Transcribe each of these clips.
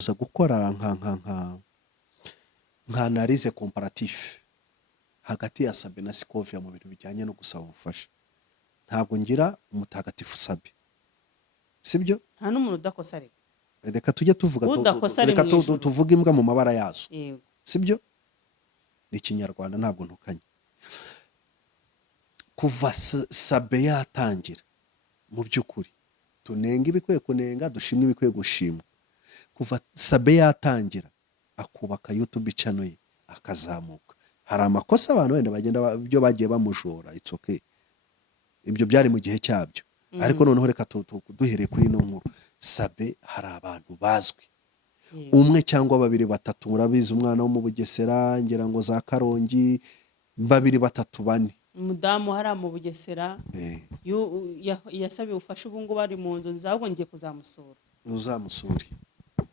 uza gukora nka analize comparatif hagati ya Sabe na Scovia mu bintu bijyanye no gusaba ubufasha. Ntabwo ngira umutagatifu Sabe, sibyo? nta n'umuntu udakosa reka Reka tujye tuvuga udakosa ari reka mu ijuru. tuvuge imbwa mu mabara yazo, yego sibyo? Ni Kinyarwanda ntabwo ntukanye. Kuva Sabe yatangira mu by'ukuri tunenga ibikwiye kunenga, dushimwe ibikwiye gushimwa. Kuva Sabe yatangira akubaka YouTube channel ye akazamuka, hari amakosa abantu wenda bagenda byo bagiye bamujora, it's okay, ibyo byari mu gihe cyabyo. Ariko noneho reka duhere kuri ino nkuru. Sabe hari abantu bazwi, umwe cyangwa babiri batatu, murabizi umwana wo mu Bugesera ngira ngo za Karongi, babiri batatu bane. umudamu hari mu Bugesera yasabiye ubufasha, ubu ngubu ari mu nzu nziza, ahubwo ngiye kuzamusura. Uzamusure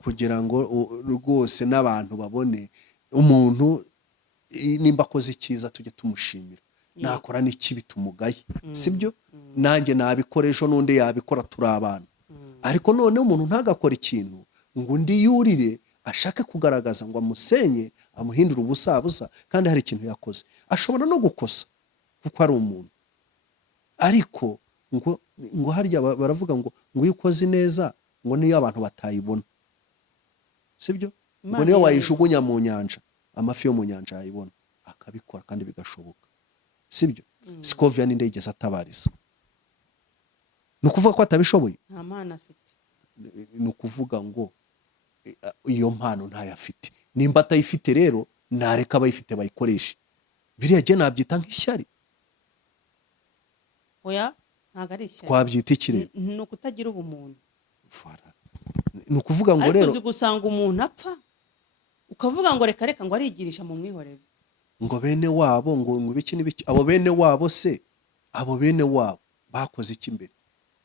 kugira ngo rwose n'abantu babone umuntu nimba akoze icyiza tujye tumushimira, nakora n'ikibi tumugaye, sibyo? Nanjye nabikoresho n'undi yabikora, turi abantu. Ariko none umuntu ntagakora ikintu ngo undi yurire ashake kugaragaza ngo amusenye amuhindura ubusabusa, kandi hari ikintu yakoze. Ashobora no gukosa kuko ari umuntu, ariko ngo harya baravuga ngo iyo ukoze neza ngo niyo abantu batayibona, sibyo? Ngo niyo wayijugunya mu nyanja amafi yo mu nyanja yayibona, akabikora kandi bigashoboka, sibyo? Scovia ninde yigeze atabariza? Ni ukuvuga ko atabishoboye? nta mpano afite. Ni ukuvuga ngo iyo mpano ntayafite. Nimba atayifite rero nareka abayifite bayikoreshe. Biriya je nabyita nk'ishyari. Oya, ntago ari ishyari. Twabyita iki rero? ni ukutagira ubumuntu. Ni ukuvuga ngo ariko rero uzi gusanga umuntu apfa ukavuga ngo reka ngo arigirisha mu mwihorere, ngo bene wabo ngo ibiki n'ibiki. Abo bene wabo se, abo bene wabo bakoze iki mbere?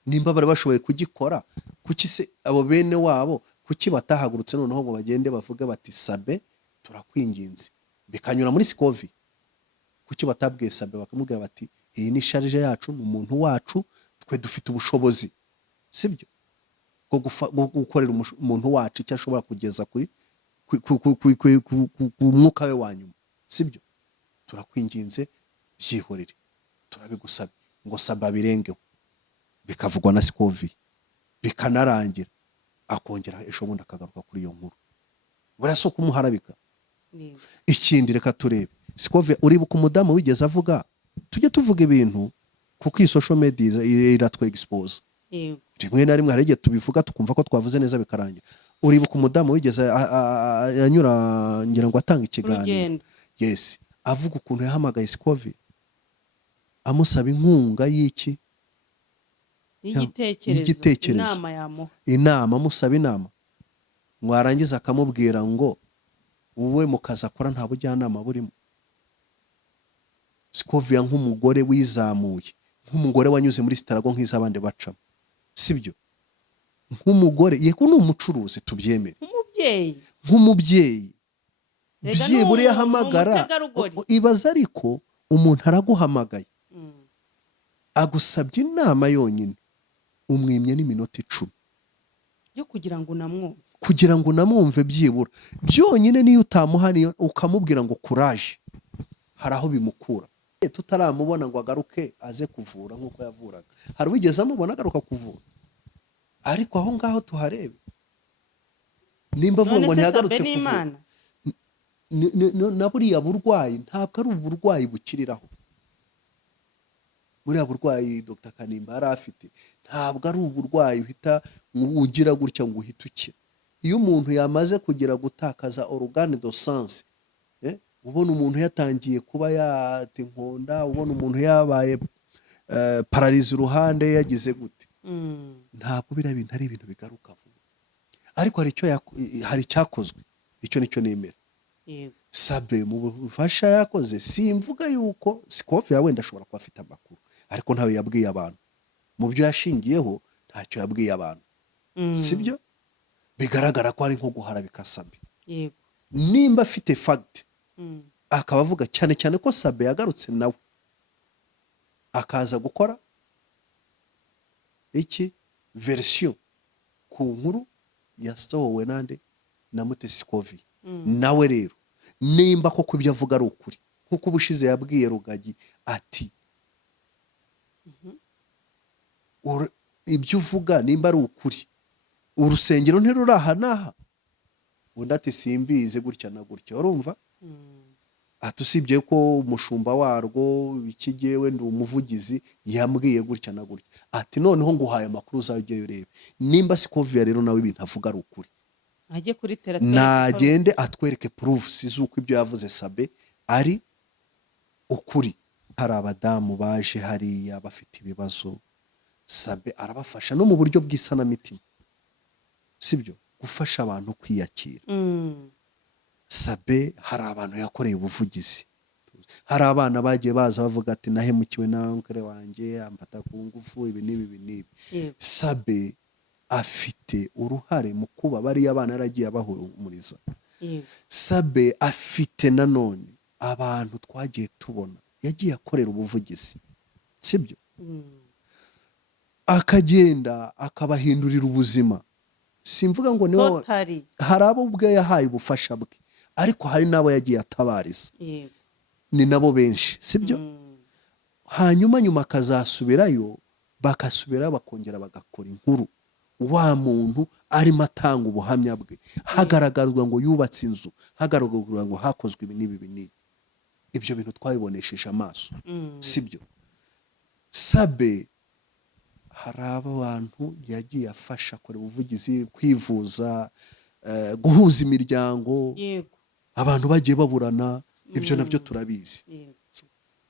Nimba bari bashoboye kugikora, kuki se abo bene wabo kuki batahagurutse noneho ngo bagende bavuge bati Sabe turakwinginze, bikanyura muri Scovia? Kuki batabwiye Sabe bakamubwira bati iyi ni charge yacu, mu muntu wacu, twe dufite ubushobozi, sibyo, bwo gukorera umuntu wacu icyo ashobora kugeza ku mwuka we wa nyuma, sibyo? Turakwinginze byihorere, turabigusaba. Ngo Sabe abirengeho, bikavugwa na Scovia, bikanarangira, akongera ejo bundi akagaruka kuri iyo nkuru. Buriya si ukumuharabika. Ikindi reka turebe Scovia, uribuka umudamu wigeze avuga, tujye tuvuga ibintu kuko iyi social media iratwe expose. Rimwe na rimwe hari igihe tubivuga tukumva ko twavuze neza bikarangira. Uribuka umudamu wigeze yanyura ngira ngo atanga ikiganiro, yes, avuga ukuntu yahamagaye Scovia amusaba inkunga y'iki, y'igitekerezo, inama, amusaba inama. Mwarangiza akamubwira ngo wowe mu kazi akora nta bujyanama burimo. Scovia nk'umugore wizamuye, nk'umugore wanyuze muri sitarago nk'iz'abandi bacamo, sibyo? Nk'umugore yego ni umucuruzi, tubyemere, nk'umubyeyi byibura yahamagara. Ibaza ariko umuntu araguhamagaye agusabye inama yonyine, umwimye n'iminota 10 yo kugira ngo unamwumve byibura byonyine. Niyo utamuhaniye ukamubwira ngo courage, hari aho bimukura. Tutaramubona ngo agaruke aze kuvura nk'uko yavuraga. Hari wigeze amubona agaruka kuvura? Ariko aho ngaho tuharebe, nimba avuga ngo ntiyagarutse kuvura, na buriya burwayi ntabwo ari uburwayi bukiriraho. Buriya burwayi Dr. Kanimba yari afite ntabwo ari uburwayi uhita ugira gutya ngo uhite ukira. Iyo umuntu yamaze kugira gutakaza organe de sens, ubona umuntu yatangiye kuba yata inkonda, ubona umuntu yabaye paralize uruhande, yagize gute, ntabwo biriya bintu ari ibintu bigaruka vuba. Ariko hari icyakozwe, icyo nicyo nemera. Sabe mu bufasha yakoze, simvuga yuko Scovia wenda ashobora kuba afite amakuru, ariko ntawe yabwiye abantu. Mu byo yashingiyeho ntacyo yabwiye abantu, sibyo? Bigaragara ko ari nko guharabika Sabe. Nimba afite fact akaba avuga cyane cyane ko Sabe yagarutse nawe akaza gukora iki version ku nkuru yasohowe nande na Mutesi Kovi nawe rero nimba koko ibyo avuga ari ukuri nk'uko ubushize yabwiye Rugagi ati ibyo uvuga nimba ari ukuri urusengero ntiruri aha n'aha, undi ati simbize gutya na gutya, urumva ati usibye ko umushumba warwo ikigewe ndi umuvugizi yambwiye gutya na gutya, ati noneho nguhaye amakuru uzajye urebe nimba Sikovia rero nawe ibintu avuga ari ukuri ajye kuri nagende atwereke proofs z'uko ibyo yavuze Sabe ari ukuri. Hari abadamu baje hariya bafite ibibazo, Sabe arabafasha no mu buryo bw'isanamitima, sibyo gufasha abantu kwiyakira. Sabe hari abantu yakoreye ubuvugizi, hari abana bagiye baza bavuga ati nahemukiwe na onkere wanjye ambata ku ngufu ibi n'ibi. Sabe afite uruhare mu kuba bariya abana yaragiye abahumuriza. Sabe afite nanone abantu twagiye tubona yagiye akorera ubuvugizi, sibyo akagenda akabahindurira ubuzima. Simvuga ngo niho hari abo ubwe yahaye ubufasha bwe, ariko hari n'abo yagiye atabariza, ni nabo benshi, sibyo hanyuma nyuma akazasubirayo bakasubira bakongera bagakora inkuru, wa muntu arimo atanga ubuhamya bwe, hagaragazwa ngo yubatse inzu, hagaragazwa ngo hakozwe ibi n'ibi. Ibyo bintu twabibonesheje amaso, sibyo. Sabe hari abantu yagiye afasha kure ubuvugizi, kwivuza, guhuza imiryango, abantu bagiye baburana, ibyo nabyo turabizi.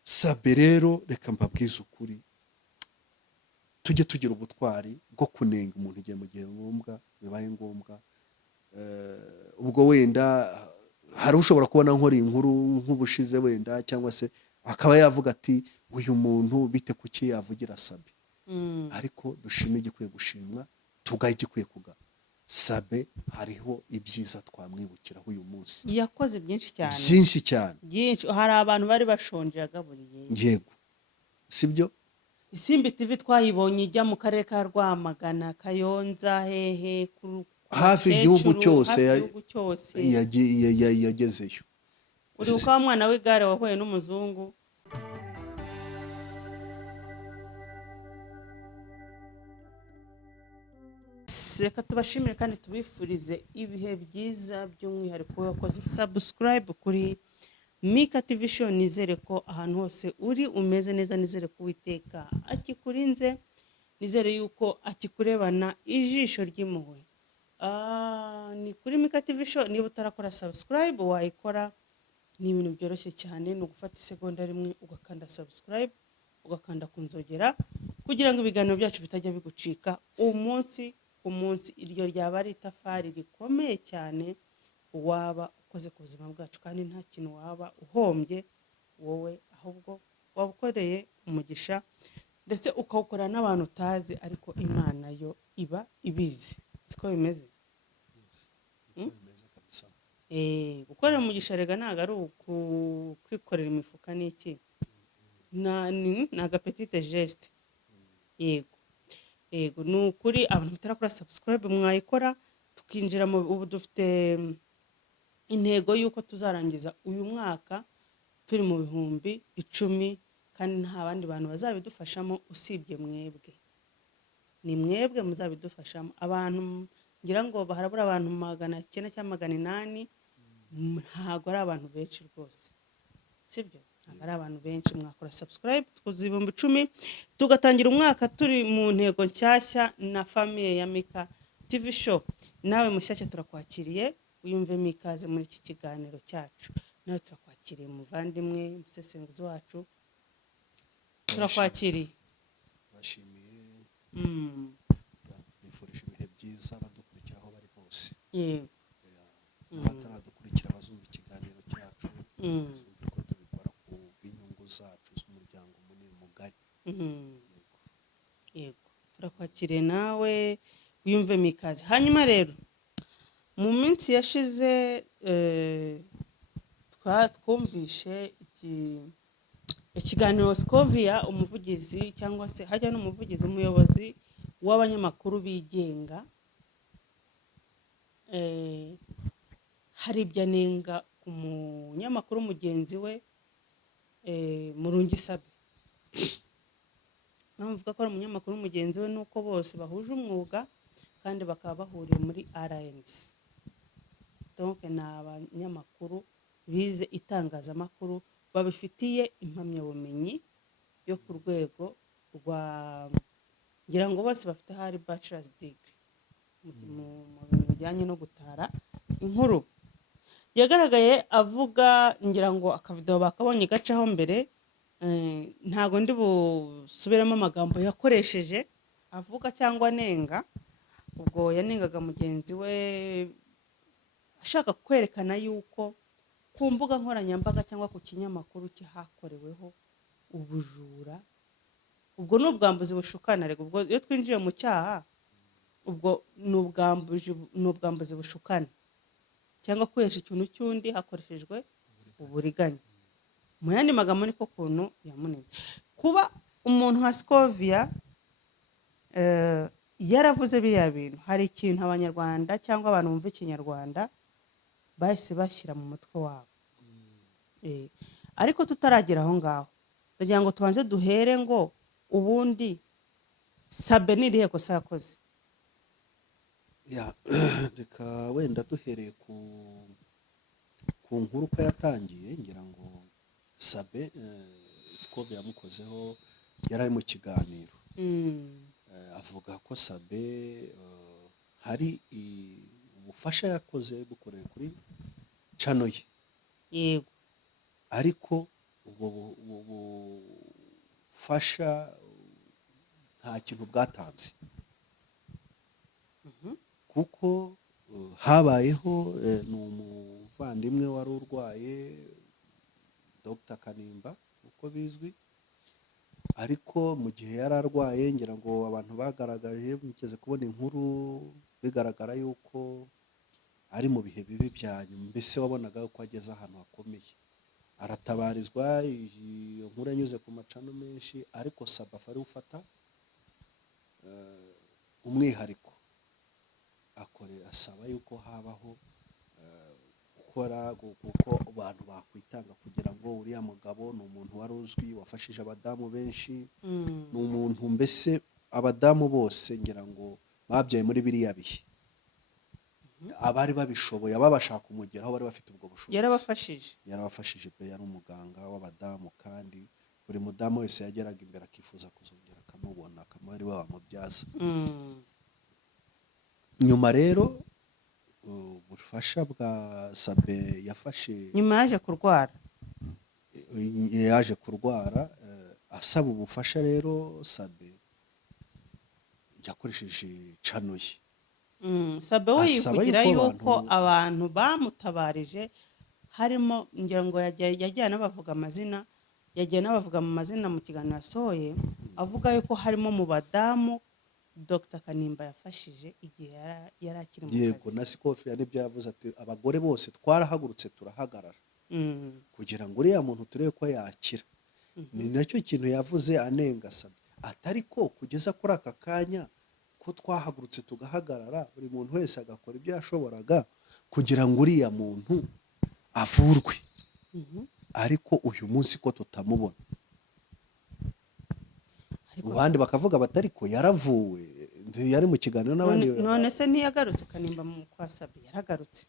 Sabe rero reka mbabwize ukuri, tujye tugira ubutwari bwo kunenga umuntu igihe mu gihe ngombwa bibaye ngombwa. Ubwo wenda hari ushobora kubona nkora inkuru nk'ubushize wenda, cyangwa se akaba yavuga ati uyu muntu bite kuki yavugira Sabe, ariko dushime igikwiye gushimwa, tugaye igikwiye kuga. Sabe hariho ibyiza twamwibukiraho uyu munsi, yakoze byinshi cyane byinshi. Hari abantu bari bashonje yagaburiye, yego, sibyo. Isimbi TV twayibonye ijya mu karere ka Rwamagana, Kayonza, hehe hafi igihugu cyose yagezeyo. Uri uko mwana w'igare wahuye n'umuzungu. Reka tubashimire kandi tubifurize ibihe byiza, by'umwihariko wakoze subscribe kuri Mika TV Show. Nizere ko ahantu hose uri umeze neza, nizere ko Uwiteka akikurinze, nizere yuko akikurebana ijisho ry'impuhwe. Ni kuri Mika TV Show. Niba utarakora subscribe wayikora, ni ibintu byoroshye cyane, ni ugufata isegonda rimwe ugakanda subscribe, ugakanda ku nzogera kugira ngo ibiganiro byacu bitajya bigucika umunsi ku munsi. Iryo ryaba ari itafari rikomeye cyane waba ukoze ku buzima bwacu, kandi nta kintu waba uhombye wowe, ahubwo waba ukoreye umugisha, ndetse ukawukora n'abantu utazi, ariko Imana yo iba ibizi. Siko bimeze? Gukorera umugisha rega ntago ari kwikorera imifuka n'iki, na agapetite geste. Yego ni ukuri. Abantu mutarakora subscribe mwayikora, tukinjira mu ubu dufite intego yuko tuzarangiza uyu mwaka turi mu 10,000, kandi nta bandi bantu bazabidufashamo usibye mwebwe. Ni mwebwe muzabidufashamo. Abantu ngira ngo baharabura abantu 900 cyangwa 800, ntago ari abantu benshi rwose, sibyo? Ntago ari abantu benshi. Mwakora subscribe tukuze 10,000 tugatangira umwaka turi mu ntego nshyashya na famille ya Mika TV Show. Nawe mushyashya turakwakiriye, uyumvemo ikaze muri iki kiganiro cyacu. Nawe turakwakiriye muvandimwe, musesenguzi wacu, turakwakiriye. Bashimiye bifurije ibihe byiza badukurikira aho bari hose. Bataradukurikira bazumva ikiganiro cyacu, ko tubikora ku bw'inyungu zacu z'umuryango munini mugari. Yego turakwakiriye nawe uyumvemo ikaze. Hanyuma rero mu minsi yashize twumvishe ikiganiro Sikovia, umuvugizi cyangwa se hajya n'umuvugizi, umuyobozi w'abanyamakuru bigenga, hari ibyo anenga ku munyamakuru mugenzi we Murungi Sabe. Navuga ko ari umunyamakuru mugenzi we nuko bose bahuje umwuga kandi bakaba bahuriye muri RNC. Donc ni abanyamakuru bize itangazamakuru babifitiye impamyabumenyi yo ku rwego rwa, ngira ngo bose bafite hari bachelor's degree mu bintu bijyanye no gutara inkuru. Yagaragaye avuga, ngira ngo akavideo bakabonye gacaho mbere, ntago ndi busubiramo amagambo yakoresheje avuga cyangwa anenga. Ubwo yanengaga mugenzi we ashaka kwerekana yuko ku mbuga nkoranyambaga cyangwa ku kinyamakuru cye hakoreweho ubujura. Ubwo ni ubwambuzi bushukana. Rego ubwo iyo twinjiye mu cyaha, ubwo ni ubwambuzi bushukana cyangwa kwesha ikintu cy'undi hakoreshejwe uburiganya. Mu yandi magambo niko kuntu yamunenye. Kuba umuntu nka Scovia yaravuze biriya bintu, hari ikintu abanyarwanda cyangwa abantu bumva ikinyarwanda bahise bashyira mu mutwe wabo. Ariko tutaragera aho ngaho, ndagira ngo tubanze duhere ngo ubundi Sabe ni irihe kosa yakoze? Reka wenda duhereye ku nkuru ko yatangiye, ngira ngo Sabe Scovia yamukozeho, yari ari mu kiganiro avuga ko Sabe hari ubufasha yakoze bukorewe kuri channel ye. Yego. Ariko ubwo bufasha nta kintu bwatanze, kuko habayeho ni umuvandimwe wari urwaye, Dr. Kanimba uko bizwi, ariko mu gihe yari arwaye, ngira ngo abantu bagaragaje mugeze kubona inkuru bigaragara yuko ari mu bihe bibi bya nyuma, mbese wabonaga ko ageze ahantu hakomeye. Aratabarizwa, iyo nkuru yanyuze ku macano menshi, ariko Sabe ari ufata umwihariko asaba yuko habaho gukora kuko abantu bakwitanga kugira ngo uriya mugabo ni umuntu wari uzwi, wafashije abadamu benshi, ni umuntu mbese abadamu bose ngira ngo babyaye muri biriya bihe, abari babishoboye ababashaka kumugeraho bari bafite ubwo bushobozi. Yarabafashije pe, yari umuganga w'abadamu, kandi buri mudamu wese yageraga imbere akifuza kuzongera akamubona, akamuha ari we wamubyaza. Nyuma rero ubufasha bwa Sabe yafashe, nyuma yaje kurwara, asaba ubufasha rero Sabe yakoresheje channel ye. Sabe we yivugira yuko abantu bamutabarije, harimo ngira ngo yagiye n'abavuga amazina, mu mazina mu kiganiro yasohoye, avuga yuko harimo mu badamu Dr. Kanimba yafashije igihe yari akiri mu kazi. Yego, na Scovia nibyo yavuze ati abagore bose twarahagurutse turahagarara kugira ngo uriya muntu turebe ko yakira. Ni nacyo kintu yavuze anenga Sabe, atari ko kugeza kuri aka kanya ko twahagurutse tugahagarara, buri muntu wese agakora ibyo yashoboraga kugira ngo uriya muntu avurwe, ariko uyu munsi ko tutamubona. Abandi bakavuga batari ko yaravuwe, yari mu kiganiro n'abandi. None se ntiyagarutse Kanimba mu kwa Sabe? Yaragarutse,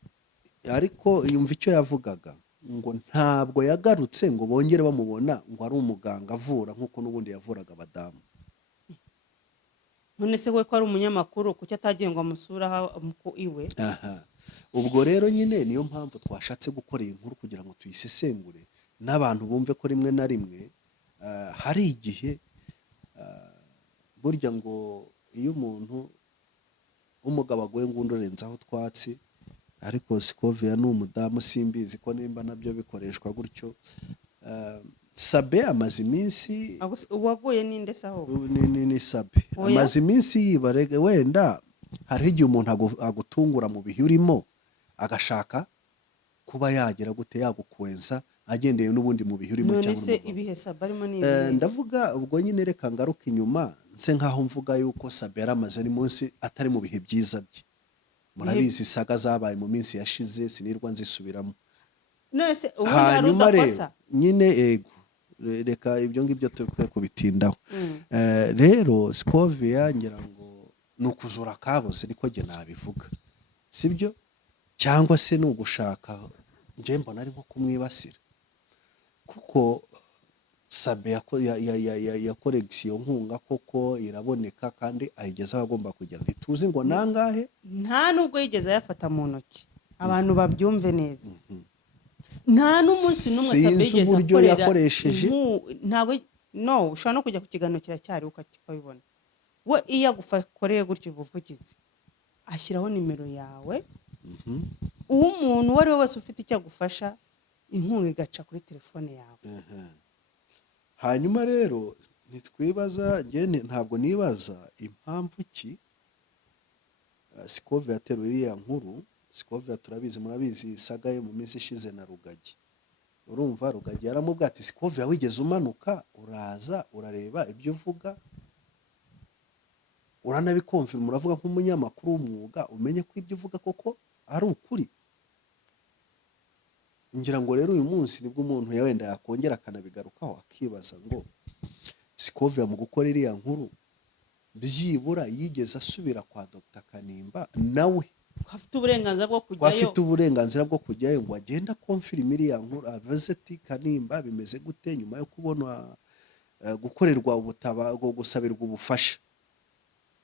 ariko yumva icyo yavugaga, ngo ntabwo yagarutse ngo bongere bamubona ngo ari umuganga avura nk'uko n'ubundi yavuraga abadamu. None se we ko ari umunyamakuru, kuki atagiye ngo amusura muko iwe? Ubwo rero nyine niyo mpamvu twashatse gukora iyi nkuru kugira ngo tuyisesengure n'abantu bumve ko rimwe na rimwe hari igihe burya ngo iyo umuntu umugabo agoye ngo undorenzaho twatsi, ariko Scovia ni umudamu, simbizi ko nimba nabyo bikoreshwa gutyo. Sabe amaze iminsi, uwaguye ninde saho? Ni Sabe amaze iminsi yibarege, wenda hariho igihe umuntu agutungura mu bihe urimo, agashaka kuba yagera gute yagukwenza agendeye n'ubundi mu bihe urimo. None se ibihe Sabe arimo ni ndavuga ubwo nyine reka ngaruka inyuma nse nkaho mvuga yuko Sabe yaramaze ari munsi atari mu bihe byiza bye, murabizi saga zabaye mu minsi yashize sinirwa nzisubiramo. nese ubundi hari Hanyuma rero udakosa. nyine ego reka ibyo ngibyo turi kubitindaho. Rero Scovia ngira ngo ni ukuzura kabuze niko jye nabivuga, sibyo? Cyangwa se ni ugushaka, njye mbona ari nko kumwibasira, kuko Sabe yakoregisi iyo nkunga koko iraboneka kandi ayigeza aho agomba kugera. Ntituzi ngo nangahe, nta nubwo yigeze ayafata mu ntoki, abantu babyumve neza. Nta n'umunsi n'umwe Sabe sinzi yigeze uburyo akorera yakoresheje. ntabwo no ushobora no kujya ku kiganiro kiracyari ukabibona. We iyo agukoreye gutyo ubuvugizi ashyiraho nimero yawe, umuntu uwo ari we wese ufite icyo agufasha inkunga igaca kuri telefone yawe. Hanyuma rero ntitwibaza, ntabwo nibaza impamvu ki Scovia yateruye iriya nkuru. Scovia turabizi, murabizi saga yo mu minsi ishize na Rugagi. Urumva Rugagi yaramubwira ati Scovia wigeze umanuka uraza urareba ibyo uvuga, uranabikonfirma, uravuga nk'umunyamakuru w'umwuga umenye ko ibyo uvuga koko ari ukuri. Ngira ngo rero uyu munsi nibwo umuntu wenda yakongera akanabigarukaho akibaza ngo Scovia mu gukora iriya nkuru byibura yigeze asubira kwa Dr. Kanimba nawe afite uburenganzira bwo kujyayo, afite uburenganzira bwo kujyayo ngo agenda konfirma iriya nkuru, avuze ati Kanimba bimeze gute nyuma yo kubona gukorerwa gusabirwa ubufasha,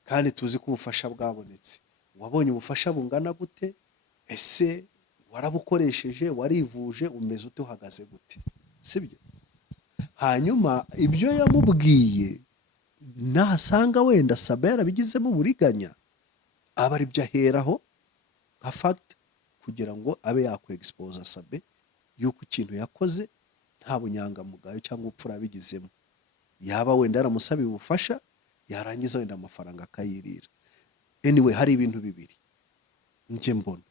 kandi tuzi ko ubufasha bwabonetse. Wabonye ubufasha bungana gute? Ese warabukoresheje? Warivuje? umeze ute? uhagaze gute? Sibyo? Hanyuma ibyo yamubwiye nasanga wenda Sabe yarabigizemo uburiganya, aba ari byo aheraho nka fact kugira ngo abe yakweexpose Sabe yuko ikintu yakoze nta bunyangamugayo cyangwa ubupfura yabigizemo. Yaba wenda yaramusabiye ubufasha, yarangiza wenda amafaranga akayirira. Anyway, hari ibintu bibiri nje mbona.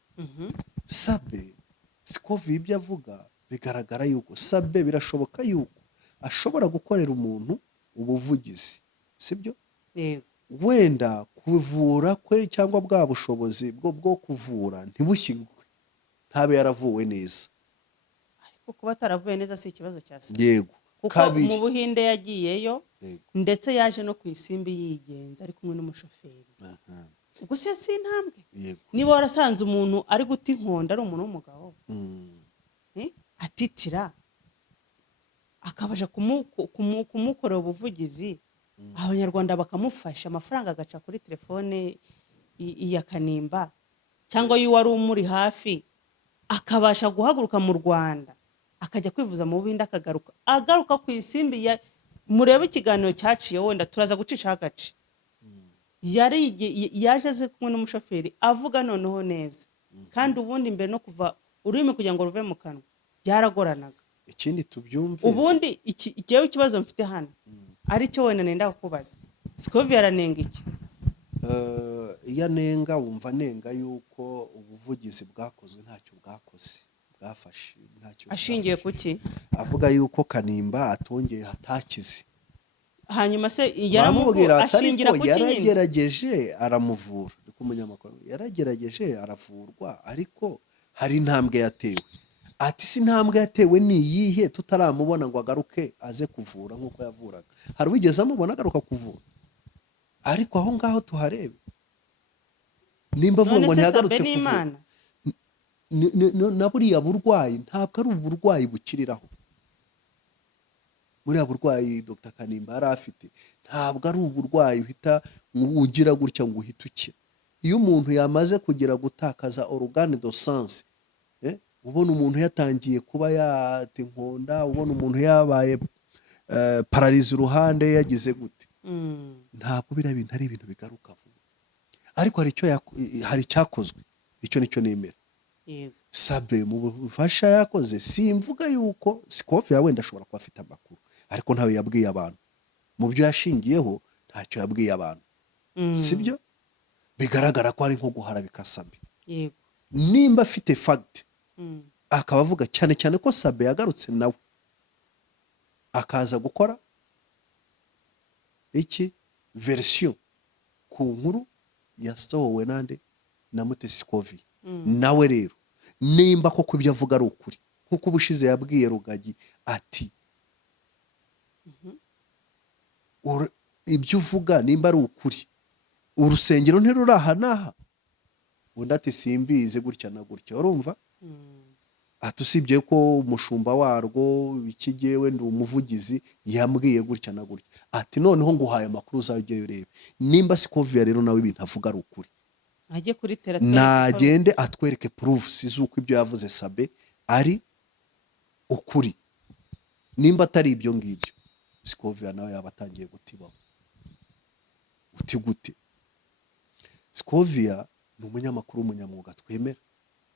Sabe Scovia ibyo avuga bigaragara yuko Sabe birashoboka yuko ashobora gukorera umuntu ubuvugizi, sibyo? Wenda kuvura kwe cyangwa bwa bushobozi bwo kuvura ntibushyirwe, ntabe yaravuwe neza. ariko kuba ataravuye neza si ikibazo cya Sabe. Yego. Kuko mu Buhinde yagiyeyo ndetse yaje no ku Isimbi yigenza ari kumwe n'umushoferi. Ubwo si intambwe. Niba warasanze umuntu ari guta inkonda ari umuntu w'umugabo atitira akabasha kumukorera ubuvugizi, abanyarwanda bakamufasha, amafaranga agaca kuri telefone ya Kanimba cyangwa y'uwari umuri hafi, akabasha guhaguruka mu Rwanda akajya kwivuza mu Buhinde, agaruka ku Isimbi. Murebe ikiganiro cyaciye, wenda turaza gucishaho agace. Yaje aze kumwe n'umushoferi avuga noneho neza, kandi ubundi mbere no kuva ururimi kugira ngo ruve mu kanwa byaragoranaga. Ikindi tubyumve, ubundi ikiyeho ikibazo mfite hano ari cyo wenda nenda kukubaza, Scovia aranenga iki? Iyo anenga wumva anenga yuko ubuvugizi bwakozwe ntacyo bwakoze, bwafashe ntacyo. Ashingiye kuki? Avuga yuko Kanimba atongeye hatakize. Hanyuma se yaramubwira ashingira kuki? Yaragerageje aramuvura, ariko umunyamakuru yaragerageje aravurwa, ariko hari intambwe yatewe. Ati si intambwe yatewe ni iyihe tutaramubona ngo agaruke aze kuvura nk'uko yavuraga? Hari wigeze amubona agaruka kuvura? Ariko aho ngaho tuharebe, nimba avuga ngo ntiyagarutse kuvura, na buriya burwayi ntabwo ari uburwayi bukiriraho. Buriya burwayi Dr. Kanimba yari afite ntabwo ari uburwayi uhita ugira gutya ngo uhite ukira. Iyo umuntu yamaze kugira gutakaza organe de sens, ubona umuntu yatangiye kuba yata inkonda, ubona umuntu yabaye pararize uruhande, yagize gute, ntabwo biriya bintu ari ibintu bigaruka vuba. Ariko hari icyakozwe, icyo nicyo nemera. Sabe mu bufasha yakoze, simvuga yuko Scovia wenda ashobora kuba afite amakuru, ariko ntawe yabwiye abantu. Mu byo yashingiyeho ntacyo yabwiye abantu, sibyo? Bigaragara ko ari nko guharabika Sabe. Nimba afite fact akaba avuga cyane cyane ko Sabe yagarutse nawe akaza gukora iki version ku nkuru yasohowe nande na Mutesi Scovia nawe rero nimba koko ibyo avuga ari ukuri nk'uko ubushize yabwiye Rugagi ati ibyo uvuga nimba ari ukuri urusengero ntiruri aha n'aha undi ati simbizi gutya na gutya urumva ati usibye ko umushumba warwo ikigewe ndi umuvugizi yambwiye gutya na gutya ati noneho nguhaye amakuru uzajya urebe nimba Scovia rero nawe ibintu avuga ari ukuri ajye kuri nagende atwereke proofs z'uko ibyo yavuze Sabe ari ukuri nimba atari ibyo ngibyo Scovia nawe yaba atangiye gutibaho uti gute Scovia ni umunyamakuru w'umunyamwuga twemera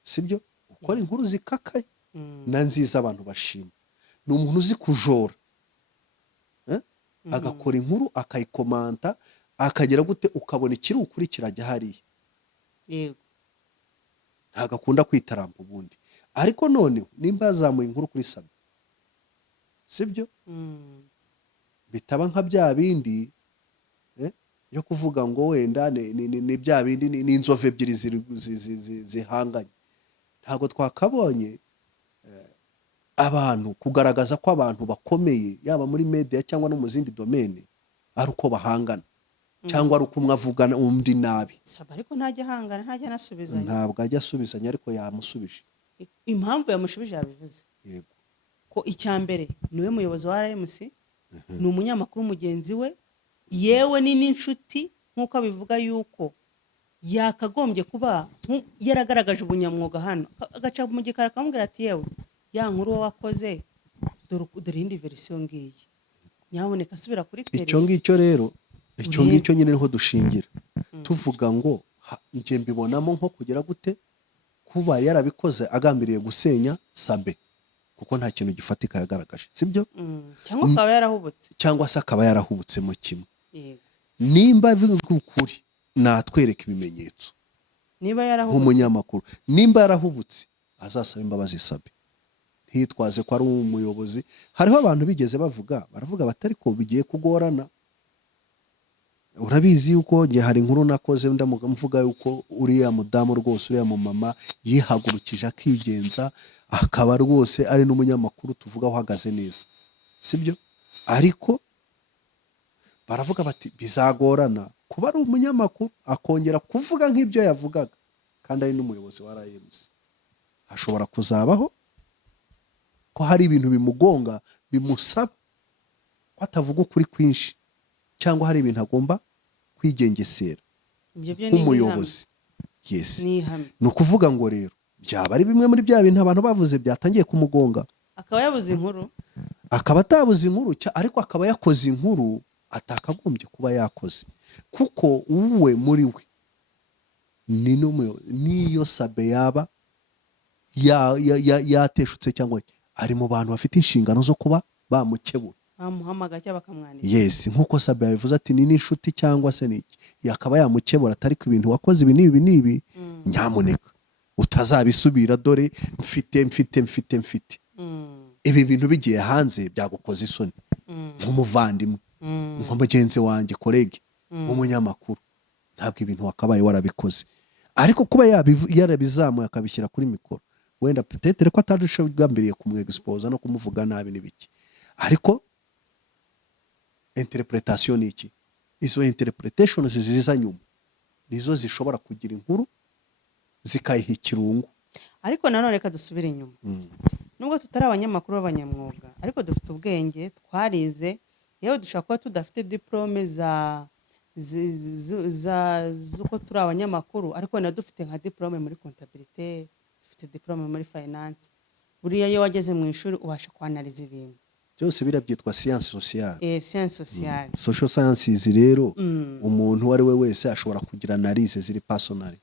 sibyo ukora inkuru zikakaye na nziza abantu bashima ni umuntu uzi kujora agakora inkuru akayikomanta akagera gute ukabona ikiri ukuri kirajya hariya yego ntabwo akunda kwitarampa ubundi ariko noneho nimba yazamuye inkuru kuri Sabe sibyo bitaba nka bya bindi yo kuvuga ngo wenda ni bya bindi ni inzovu ebyiri zihanganye ntabwo twakabonye abantu kugaragaza ko abantu bakomeye yaba muri media cyangwa no mu zindi domene ari uko bahangana cyangwa ari uko umwe avugana undi nabi Sabe ariko ntajya ahangana ntajya anasubizanya ntabwo ajya asubizanya ariko yamusubije impamvu yamushubije yabivuze yego ko icya mbere niwe muyobozi wa RMC ni umunyamakuru mugenzi we yewe ni n'inshuti nk'uko abivuga yuko yakagombye kuba yaragaragaje ubunyamwuga hano agaca mu gikara akamubwira ati yewe ya nkuru wakoze dore indi verisiyo ngiyi nyaboneka asubira kuri tele icyo ngicyo rero icyo ngicyo nyine niho dushingira tuvuga ngo njye mbibonamo nko kugira gute kuba yarabikoze agambiriye gusenya Sabe kuko nta kintu gifatika yagaragaje sibyo cyangwa akaba yarahubutse cyangwa se akaba yarahubutse mu kimwe nimba avuga ukuri natwereka ibimenyetso niba yarahubutse nk'umunyamakuru nimba yarahubutse azasaba imbabazi Sabe ntitwaze ko ari umuyobozi hariho abantu bigeze baravuga batari ko bigiye kugorana urabizi yuko nge hari inkuru nakoze mvuga yuko uriya mudamu rwose uriya mu mama yihagurukije akigenza akaba rwose ari n'umunyamakuru tuvuga uhagaze neza sibyo ariko baravuga bati bizagorana kuba ari umunyamakuru akongera kuvuga nk'ibyo yavugaga kandi ari n'umuyobozi wa RMC hashobora kuzabaho ko hari ibintu bimugonga bimusaba ko atavuga ukuri kwinshi cyangwa hari ibintu agomba kwigengesera nk'umuyobozi yes ni ukuvuga ngo rero byaba ari bimwe muri bya bintu abantu bavuze byatangiye kumugonga akaba yabuze inkuru akaba atabuze inkuru ariko akaba yakoze inkuru atakagombye kuba yakoze kuko uwe muri we ni n'umuyobozi niyo Sabe yaba yateshutse cyangwa ari mu bantu bafite inshingano zo kuba bamukebura bamuhamagara cyangwa bakamwandika yes nk'uko Sabe yabivuze ati ni n'inshuti cyangwa se n'iki yakaba yamukebura atari ku bintu wakoze ibi n'ibi nyamuneka utazabisubira dore mfite ibi bintu bigiye hanze byagukoze isoni nk'umuvandimwe nko mugenzi wanjye kolege w'umunyamakuru ntabwo ibintu wakabaye warabikoze ariko kuba yarabizamuye akabishyira kuri mikoro wenda peut-être ko atagambiriye kumwexpose no kumuvuga nabi n'ibiki ariko interpretation ni iki izo interpretations ziza nyuma nizo zishobora kugira inkuru zikayiha ikirungu ariko nanone reka dusubire inyuma nubwo tutari abanyamakuru b'abanyamwuga ariko dufite ubwenge twarize yewe dushobora kuba tudafite diplome z'uko turi abanyamakuru ariko na dufite nka diplome muri comptabilité dufite diplome muri finance buriya iyo wageze mu ishuri ubasha kwanaliza ibintu byose birabyitwa science sociale science sociale social sciences rero umuntu uwo ari we wese ashobora kugira analyse ziri personal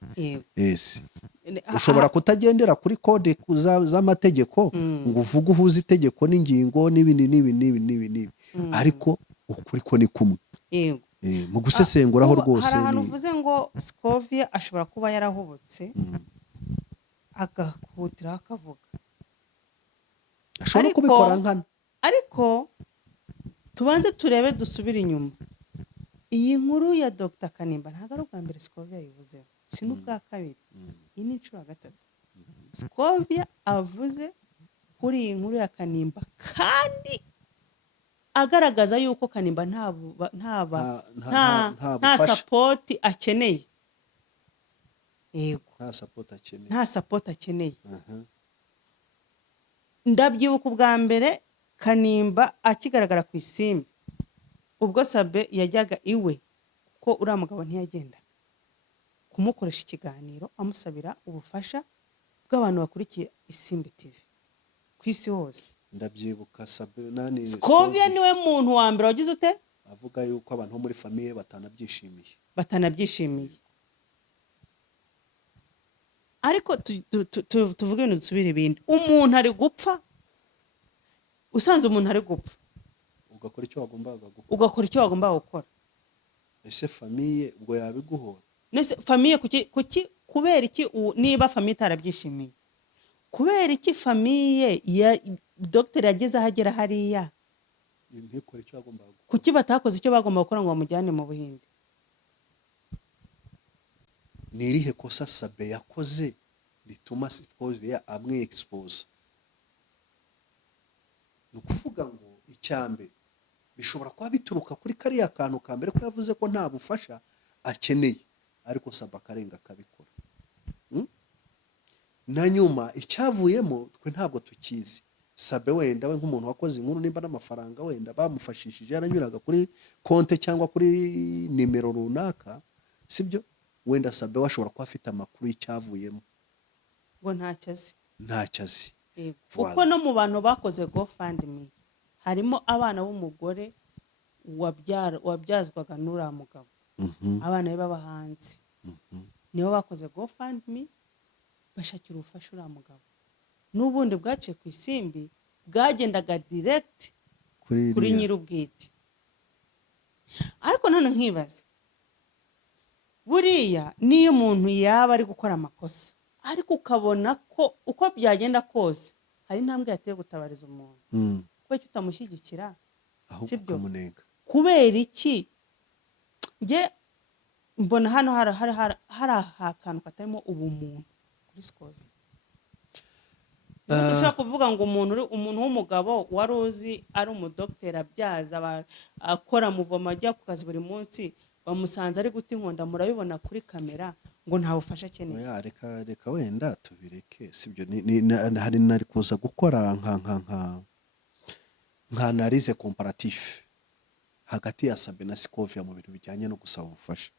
yes ushobora kutagendera kuri code z'amategeko ngo uvuge uhuze itegeko n'ingingo n'ibindi ariko ukuri ko ni kumwe yego mu gusesenguraho rwose hari ahantu uvuze ngo Scovia ashobora kuba yarahubutse agahutira akavuga ashobora kubikora nkana ariko tubanze dusubire inyuma iyi nkuru ya Dr Kanimba ntabwo ari ubwa mbere Scovia yivuzeho si n'ubwa kabiri, iyi ni inshuro ya gatatu Scovia avuze kuri iyi nkuru ya Kanimba, kandi agaragaza yuko Kanimba nta nta bufasha, sapoti akeneye. Yego, nta support akeneye. nta sapoti akeneye. Aha. Ndabyibuka ubwa mbere Kanimba akigaragara ku isimbi, ubwo Sabe yajyaga iwe, kuko uriya mugabo ntiyagenda, kumukoresha ikiganiro amusabira ubufasha bw'abantu bakurikiye Isimbi TV ku isi hose. Ndabyibuka Sabe nani Scovia niwe muntu wa mbere wagize ute avuga yuko abantu bo muri famiye batanabyishimiye. batanabyishimiye. Ariko tuvuge ibintu dusubire ibindi. Umuntu ari gupfa, usanze umuntu ari gupfa, Ugakora icyo wagombaga gukora. ugakora icyo wagomba gukora. Ese famiye ubwo yabiguhora? Nese famiye kubera iki niba famiye itarabyishimiye? Kubera iki famiye ya Dr. yageze ahagera hariya? Ntikore icyo wagombaga gukora. Kuki batakoze icyo bagomba gukora ngo bamujyane mu Buhinde? Ni irihe kosa Sabe yakoze rituma Scovia amwe expose? Ni ukuvuga ngo icyambe bishobora kuba bituruka kuri kariya kantu ka mbere ko yavuze ko nta bufasha akeneye, ariko Sabe akarenga akabikora. Na nyuma icyavuyemo twe ntabwo tukizi. Sabe wenda we nk'umuntu wakoze inkuru, nimba n'amafaranga wenda bamufashishije yaranyuraga kuri konte cyangwa kuri nimero runaka, sibyo? Wenda Sabe washobora kuba afite amakuru y'icyavuyemo, Ngo ntacyo azi. ntacyo azi. Voilà. Kuko no mu bantu bakoze GoFundMe harimo abana b'umugore wabyazwaga n'uriya mugabo. Abana be b'abahanzi nibo bakoze GoFundMe bashakira ubufasha uriya mugabo. N'ubundi bwaciye ku isimbi bwagendaga direct kuri nyir'ubwite. Ariko none nkibaza, buriya niyo umuntu yaba ari gukora amakosa, ariko ukabona ko uko byagenda kose hari intambwe yateye gutabariza umuntu, kubera ko utamushyigikira, ahubwo ukamunenga. kubera iki? Nge mbona hano hari akantu katarimo ubumuntu kuri Scovia. Ushaka kuvuga ngo umuntu w'umugabo wari uzi ari umudokiteri abyaza akora muvoma ajya ku kazi buri munsi, bamusanze ari guta inkonda, murabibona kuri kamera, ngo nta bufasha akeneye. Oya, reka wenda tubireke, sibyo? Hari nari kuza gukora nka analize comparatif hagati ya Sabe na Scovia mu bintu bijyanye no gusaba ubufasha.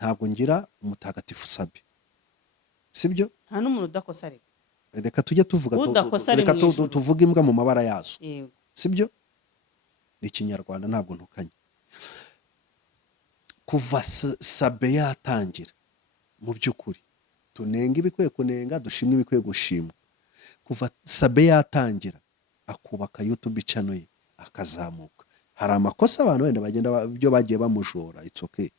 Ntabwo ngira umutagatifu Sabe, sibyo? Nta n'umuntu udakosa. Reka tujye tuvuga, reka tuvuge imbwa mu mabara yazo, sibyo? Ni Ikinyarwanda, ntabwo ntukanye. Kuva Sabe yatangira, mu by'ukuri tunenga ibikwiye kunenga, dushimwe ibikwiye gushimwa. Kuva Sabe yatangira akubaka YouTube channel ye akazamuka, hari amakosa abantu wenda bagenda byo bagiye bamujora, it's okay,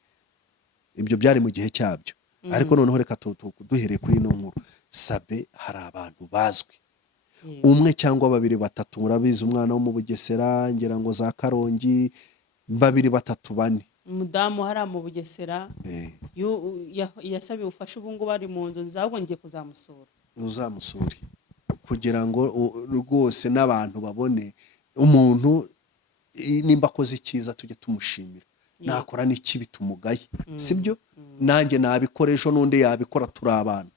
ibyo byari mu gihe cyabyo. Ariko noneho reka duhereye kuri ino nkuru. Sabe hari abantu bazwi, umwe cyangwa babiri batatu, murabizi umwana wo mu Bugesera, ngira ngo za Karongi, babiri batatu bane. Umudamu hari mu Bugesera yasabiye ubufasha, ubu ngubu ari mu nzu nzahubwo ngiye kuzamusura. Uzamusure kugira ngo rwose n'abantu babone umuntu nimba akoze icyiza tujye tumushimira, nakora n'ikibi tumugaye, sibyo? Nanjye nabikoresho n'undi yabikora, turi abantu.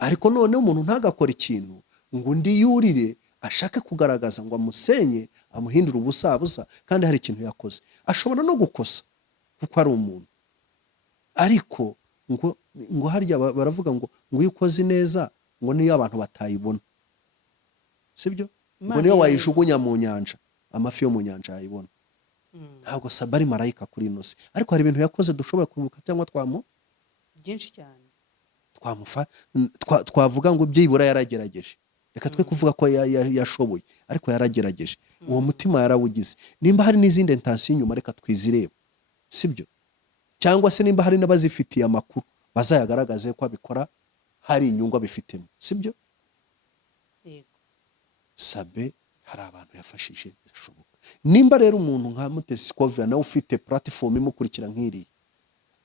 Ariko none umuntu ntagakora ikintu ngo undi yurire ashake kugaragaza ngo amusenye amuhindura ubusabusa, kandi hari ikintu yakoze. Ashobora no gukosa kuko ari umuntu, ariko ngo harya baravuga ngo iyo ukoze neza ngo niyo abantu batayibona, sibyo? Ngo niyo wayijugunya mu nyanja, amafi yo mu nyanja yayibona. Ntabwo Sabe ari marayika kuri ino si, ariko hari ibintu yakoze dushobora kwibuka cyangwa byinshi cyane twavuga ngo byibura yaragerageje. Reka twe kuvuga ko yashoboye, ariko yaragerageje. Uwo mutima yarawugize. Nimba hari n'izindi intention inyuma, reka twizireba, sibyo? Cyangwa se nimba hari n'abazifitiye amakuru bazayagaragaze ko abikora hari inyungu abifitemo, sibyo? Sabe hari abantu yafashije, birashoboka. Nimba rero umuntu nka Mutesi Scovia nawe ufite platform imukurikira nk'iri,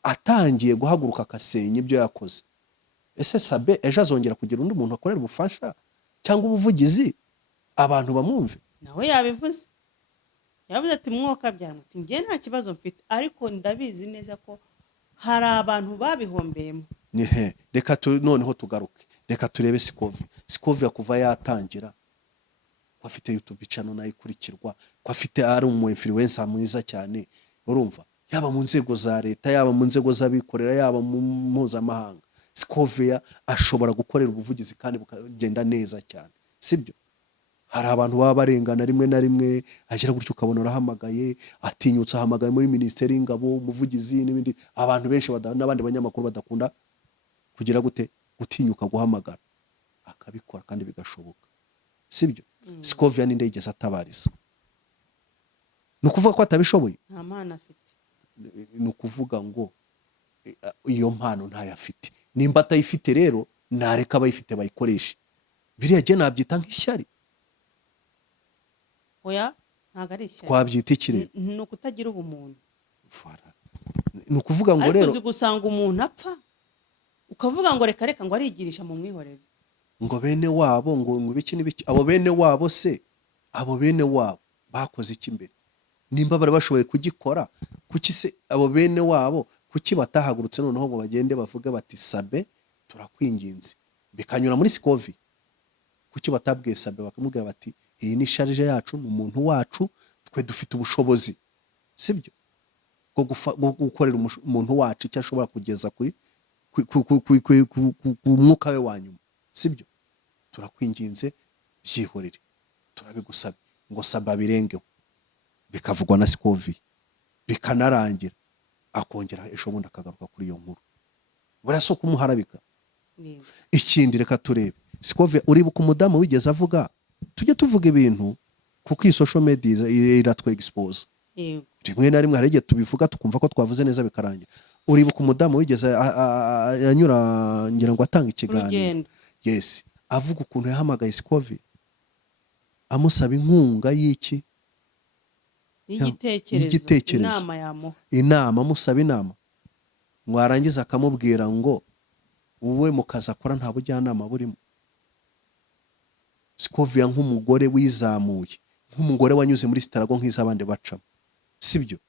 atangiye guhaguruka akasenya ibyo yakoze, ese Sabe ejo azongera kugira undi muntu akorera ubufasha cyangwa ubuvugizi abantu bamwumve? nawe yabivuze, yavuze ati mwuka byara muti njye nta kibazo mfite, ariko ndabizi neza ko hari abantu babihombeyemo. Nihe, noneho tugaruke, reka turebe Scovia kuva yatangira ko afite YouTube channel nayo ikurikirwa, ko afite ari umu influencer mwiza cyane, urumva, yaba mu nzego za leta, yaba mu nzego z'abikorera, yaba mu mpuzamahanga, Scovia ashobora gukorera ubuvugizi kandi bukagenda neza cyane, sibyo? Hari abantu baba barengana rimwe na rimwe, agira gutyo ukabona arahamagaye, atinyutse ahamagaye muri Minisiteri y'Ingabo, umuvugizi n'ibindi, abantu benshi n'abandi banyamakuru badakunda kugira gute gutinyuka guhamagara, akabikora kandi bigashoboka, sibyo? Scovia ninde yigeze atabariza? Ni ukuvuga ko atabishoboye? Nta mpano afite. Ni ukuvuga ngo iyo mpano ntayafite. Nimba atayifite rero nareka abayifite bayikoreshe. Biriya je nabyita nk'ishyari. Oya, ntago ari ishyari. Twabyita iki rero? Ni ukutagira ubumuntu. Ni ukuvuga ngo rero ariko uzi gusanga umuntu apfa ukavuga ngo reka ngo arigirisha mu mwihorere, ngo bene wabo ngo biki n'ibiki. Abo bene wabo se, abo bene wabo bakoze iki mbere? Nimba bari bashoboye kugikora, kuki se abo bene wabo kuki batahagurutse noneho ngo bagende bavuge bati Sabe turakwinginze, bikanyura muri Scovia? Kuki batabwiye Sabe bakamubwira bati iyi ni charge yacu, mu muntu wacu, twe dufite ubushobozi, sibyo, bwo gukorera umuntu wacu icyo ashobora kugeza ku mwuka we wa nyuma, sibyo? Turakwinginze byihorere, turabigusaba. Ngo Sabe abirengeho, bikavugwa na Scovia, bikanarangira, akongera ejo bundi akagaruka kuri iyo nkuru. Buriya si ukumuharabika. Ikindi reka turebe Scovia, uribuka umudamu wigeze avuga, tujye tuvuga ibintu kuko iyi social media iratwe expose. Rimwe na rimwe hari igihe tubivuga tukumva ko twavuze neza bikarangira. Uribuka umudamu wigeze yanyura ngira ngo atanga ikiganiro, yes, avuga ukuntu yahamagaye Scovia amusaba inkunga y'iki, y'igitekerezo, inama, amusaba inama, mwarangiza akamubwira ngo uwe mu kazi akora nta bujyanama burimo. Scovia nk'umugore wizamuye, nk'umugore wanyuze muri sitarago nk'iz'abandi bacamo, sibyo?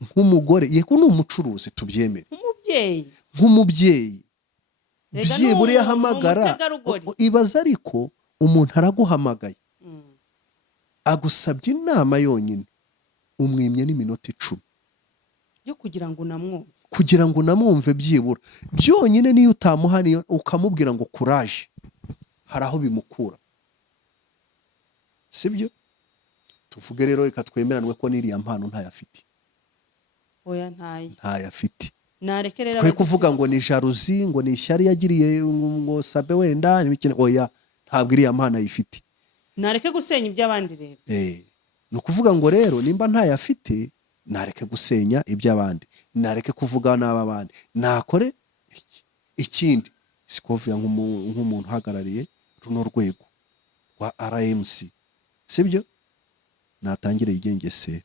Nk'umugore yego ni umucuruzi tubyemere, nk'umubyeyi byibura yahamagara. Ibaza ariko umuntu araguhamagaye agusabye inama yonyine, umwimye n'iminota 10 yo kugira ngo unamwumve byibura byonyine. Niyo utamuhaniye ukamubwira ngo courage, hari aho bimukura, sibyo? Tuvuge rero reka twemeranwe ko n'iriya mpano ntayafite. Oya, ntayafite. Nareke rero kwe kuvuga ngo ni jalousie, ngo ni ishyari yagiriye ngo Sabe wenda n'ibikene. Oya, ntabwo iriya mpano ayifite. Nareke gusenya iby'abandi rero. Ni ukuvuga ngo rero nimba ntayafite, nareke gusenya iby'abandi, nareke kuvuga n'abandi, nakore ikindi. Scovia nk'umuntu uhagarariye runo rwego rwa RMC, sibyo, natangire igengesere,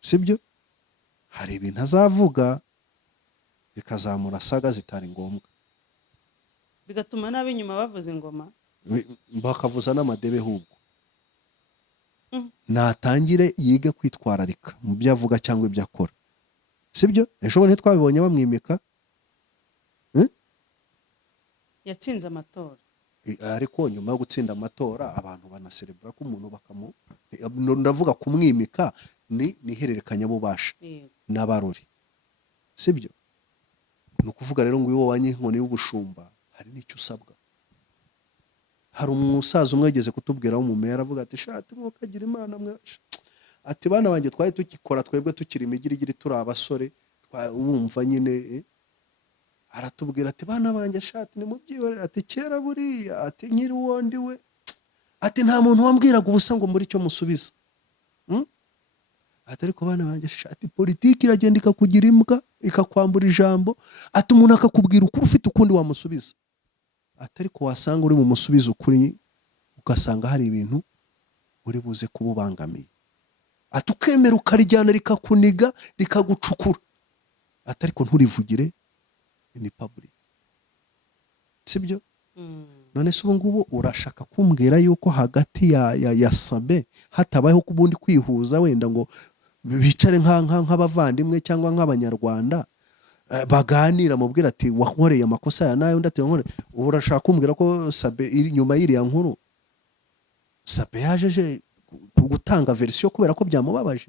sibyo? Hari ibintu azavuga bikazamura saga zitari ngombwa, bigatuma n'ab'inyuma bavuza ingoma, bakavuza n'amadebe. Hubwo natangire yige kwitwararika mu byo avuga cyangwa ibyo akora, sibyo? Ejo bundi twabibonye bamwimika, yatsinze amatora, ariko nyuma yo gutsinda amatora abantu banaserebura ko umuntu ndavuga kumwimika ni ihererekanya bubasha n'abarori, sibyo? Ni ukuvuga rero ngo iyo wanye inkoni y'ubushumba hari n'icyo usabwa. Hari umusaza umwe yageze kutubwira w'umumeya, aravuga ati shati mukagira imana mwe, ati bana banjye twari tukikora twebwe tukiri imigirigiri turi abasore, wumva nyine aratubwira ati bana banjye shati ni mubyihorere, ati kera buriya, ati nkiri wondi we, ati nta muntu wambwiraga ubusa ngo muri cyo musubiza. Ati ariko bana banjye shati politiki iragenda ikakugira imbwa ikakwambura ijambo, ati umuntu akakubwira ukuri ufite ukundi wamusubiza, ati ariko wasanga uri mu musubizo ukuri ugasanga hari ibintu uri buze kububangamiye, ati ukemera ukarijyana rikakuniga rikagucukura, atari ko nturivugire ni public, sibyo? None se ubu ngubu urashaka kumbwira yuko hagati ya Sabe hatabayeho kubundi kwihuza wenda ngo bicare nk'abavandimwe cyangwa nk'abanyarwanda baganira mubwira ati wankoreye amakosa ya nayo undi ati wankoreye, ubu urashaka kumbwira ko Sabe nyuma y'iriya nkuru Sabe yajeje gutanga verisiyo kubera ko byamubabaje?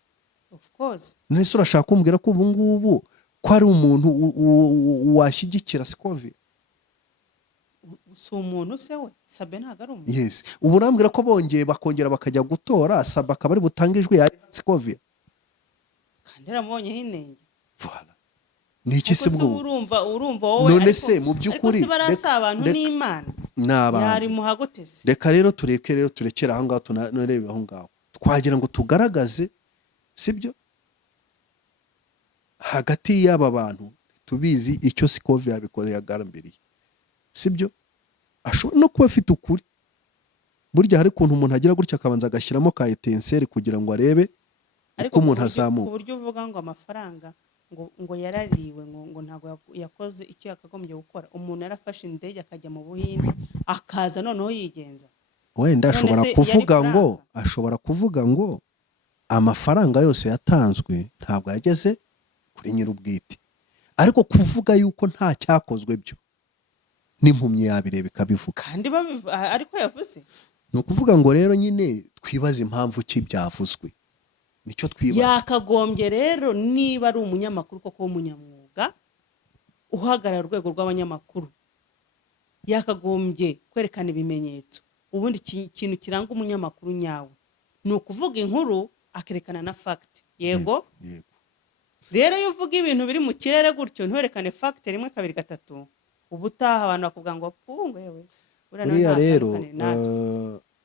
of course. None se urashaka kumbwira ko ubu ngubu ko ari umuntu washyigikira Scovia? Si umuntu se we, Sabe ntabwo ari umuntu. Yes, ubu urambwira ko bongeye bakongera bakajya gutora Sabe akaba ari butange ijwi ya Scovia? kandi ramubonyeho inenge. Voilà. Ni iki se bwo? urumva wowe, none se mu by'ukuri ariko barasa abantu n'Imana n'abantu yari muhagotese. reka rero turekere aho ngaho tunarebe aho ngaho twagira ngo tugaragaze, sibyo, hagati y'aba bantu tubizi icyo Scovia yabikoze yagambiriye, sibyo? Ashobora no kuba afite ukuri, burya hari ukuntu umuntu agira gutya akabanza agashyiramo ka etenseri kugira ngo arebe uko umuntu azamuka. Ku buryo uvuga ngo amafaranga ngo yarariwe ngo ntabwo yakoze icyo yakagombye gukora. Umuntu yarafashe indege akajya mu Buhinde akaza noneho yigenza. Wenda ashobora kuvuga ngo amafaranga yose yatanzwe ntabwo yageze kuri nyir'ubwite, ariko kuvuga yuko nta cyakozwe byo n'impumyi yabireba ikabivuga. Kandi ariko yavuze ni ukuvuga ngo rero nyine twibaze impamvu ki byavuzwe, nicyo twibaza. Yakagombye rero niba ari umunyamakuru koko w'umunyamwuga uhagarara urwego rw'abanyamakuru, yakagombye kwerekana ibimenyetso. Ubundi ikintu kiranga umunyamakuru nyawe ni ukuvuga inkuru akerekana na fact. Yego rero iyo uvuga ibintu biri mu kirere gutyo ntuherekane fact rimwe kabiri gatatu, ubutaha abantu bakuvuga ngo pungo yewe. Buriya rero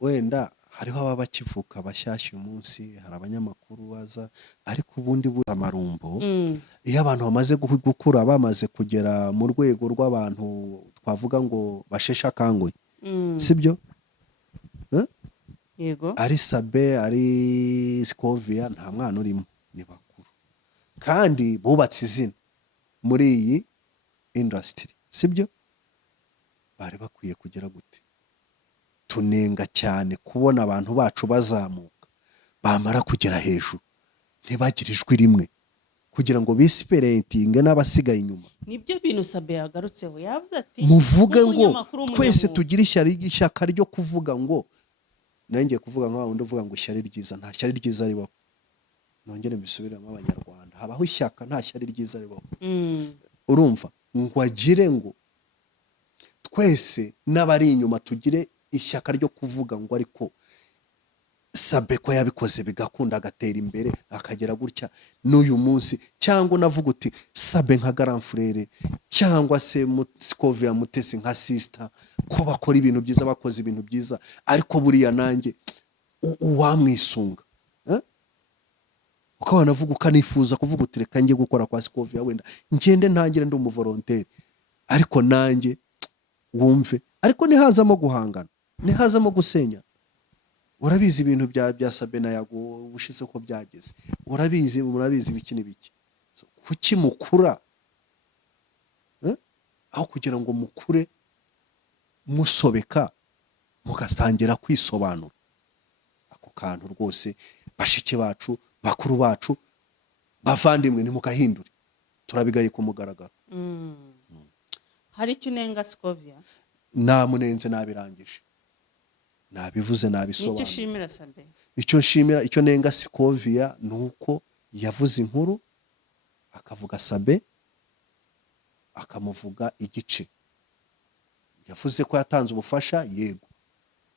wenda hariho ababa bakivuka bashyashya uyu munsi, hari abanyamakuru baza, ariko ubundi amarumbo iyo abantu bamaze gukura, bamaze kugera mu rwego rw'abantu twavuga ngo basheshe akanguhe, sibyo? Yego, ari Sabe ari Scovia nta mwana urimo, ni bakuru kandi bubatse izina muri iyi industry, sibyo? Bari bakwiye kugera gute? Tunenga cyane kubona abantu bacu bazamuka, bamara kugera hejuru ntibagire ijwi rimwe kugira ngo bisiperentinge n'abasigaye inyuma. nibyo bintu Sabe yagarutseho, yavuze ati muvuge ngo twese tugire ishyaka ryo kuvuga ngo, nanjye kuvuga nka wundi uvuga ngo ishyari ryiza, nta shyari ryiza ribaho. Nongere mbisubiremo abanyarwanda, habaho ishyaka, nta shyari ryiza ribaho. Urumva ngo agire ngo twese n'abari inyuma tugire ishyaka ryo kuvuga ngo ariko Sabe ko yabikoze bigakunda, agatera imbere akagera gutya n'uyu munsi, cyangwa navuga uti Sabe nka garamfurere cyangwa se Scovia Mutesi nka sister, ko bakora ibintu byiza, bakoze ibintu byiza, ariko buriya nanjye uwamwisunga, ukaba navuga ukanifuza kuvuga uti reka njye gukora kwa Scovia, wenda ngende ntangire ndi umuvolonteri, ariko nanjye wumve. Ariko nihazamo guhangana, nihazamo gusenya. Urabizi ibintu bya Sabe na Yago ubushize ko byageze, murabizi biki n'ibiki. Kuki mukura aho kugira ngo mukure musobeka mugatangira kwisobanura? Ako kantu rwose bashiki bacu, bakuru bacu, bavandimwe, nimukahindure, turabigaye ku mugaragaro. Hari icyo unenga Scovia? Namunenze nabirangije, nabivuze nabisobanura. Nicyo shimira Sabe? Icyo nshimira, icyo nenga Scovia nuko yavuze inkuru akavuga Sabe, akamuvuga igice. Yavuze ko yatanze ubufasha, yego,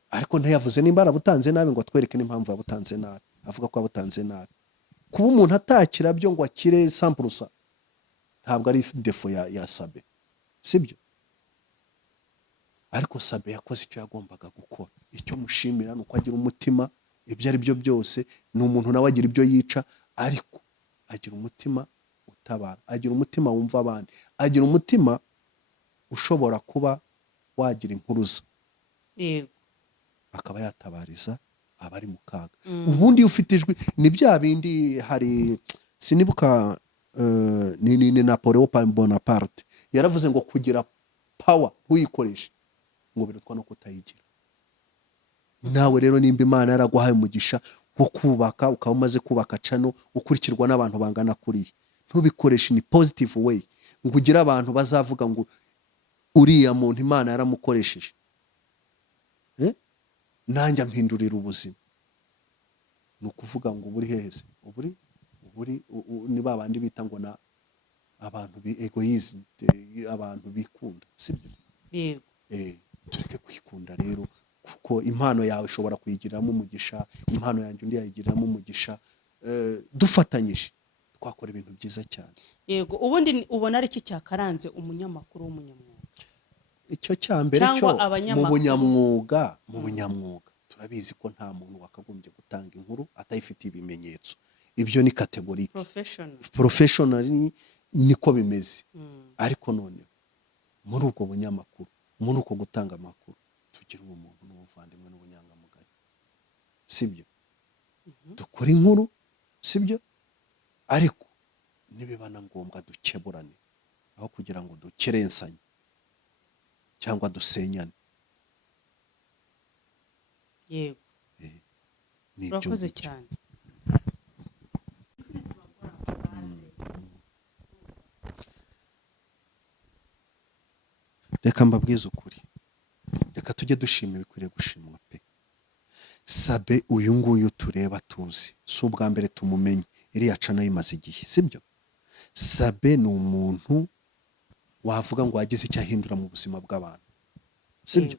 ariko ntiyavuze nimba arabutanze nabi ngo atwereke n'impamvu yabutanze nabi. Avuga ko yabutanze nabi. Kuba umuntu atakira byo ngo akire 100% ntabwo ari defo ya Sabe, sibyo? Ariko Sabe yakoze icyo yagombaga gukora. Icyo mushimira nuko agira umutima, ibyo ari byo byose, ni umuntu nawe agira ibyo yica, ariko agira umutima utabara, agira umutima wumva abandi, agira umutima ushobora kuba wagira impuruza, yego, akaba yatabariza abari mu kaga. Ubundi ufite ijwi ni bya bindi, hari sinibuka ni Napoleon Bonaparte yaravuze ngo kugira power ntuyikoreshe ngo birutwa no kutayigira. Nawe rero nimba Imana yaraguhaye umugisha wo kubaka, ukaba umaze kubaka cano ukurikirwa n'abantu bangana kuriya, ntubikoreshe ni positive way ngo ugire abantu bazavuga ngo uriya muntu Imana yaramukoresheje, nanjye ampindurira ubuzima. Ni ukuvuga ngo uburi hehese, uburi ni babandi bita ngo na abantu egoism, abantu bikunda, sibyo? Yego. Tureke kwikunda rero, kuko impano yawe ishobora kuyigiriramo umugisha, impano yanjye undi yayigiriramo umugisha, dufatanyije twakora ibintu byiza cyane. Yego. Ubundi ubona ari iki cyakaranze umunyamakuru w'umunyamwuga? Icyo cyambere cyo mu bunyamwuga turabizi ko nta muntu wakagombye gutanga inkuru atayifitiye ibimenyetso. Ibyo ni category professional, niko bimeze. Ariko none muri ubwo bunyamakuru, muri uko gutanga amakuru, tugira ubumuntu n'ubuvandimwe n'ubunyangamugayo, sibyo? Dukora inkuru, sibyo? Ariko nibiba na ngombwa dukeburane aho kugira ngo dukerensanye cyangwa dusenyane. Yego. Urakoze cyane. Reka mbabwize ukuri, reka tujye dushima ibikwiriye gushimwa pe. Sabe uyu nguyu tureba tuzi, si ubwa mbere tumumenye, iriya cana yimaze igihe, sibyo? Sabe ni umuntu wavuga ngo wagize icyo ahindura mu buzima bw'abantu, sibyo?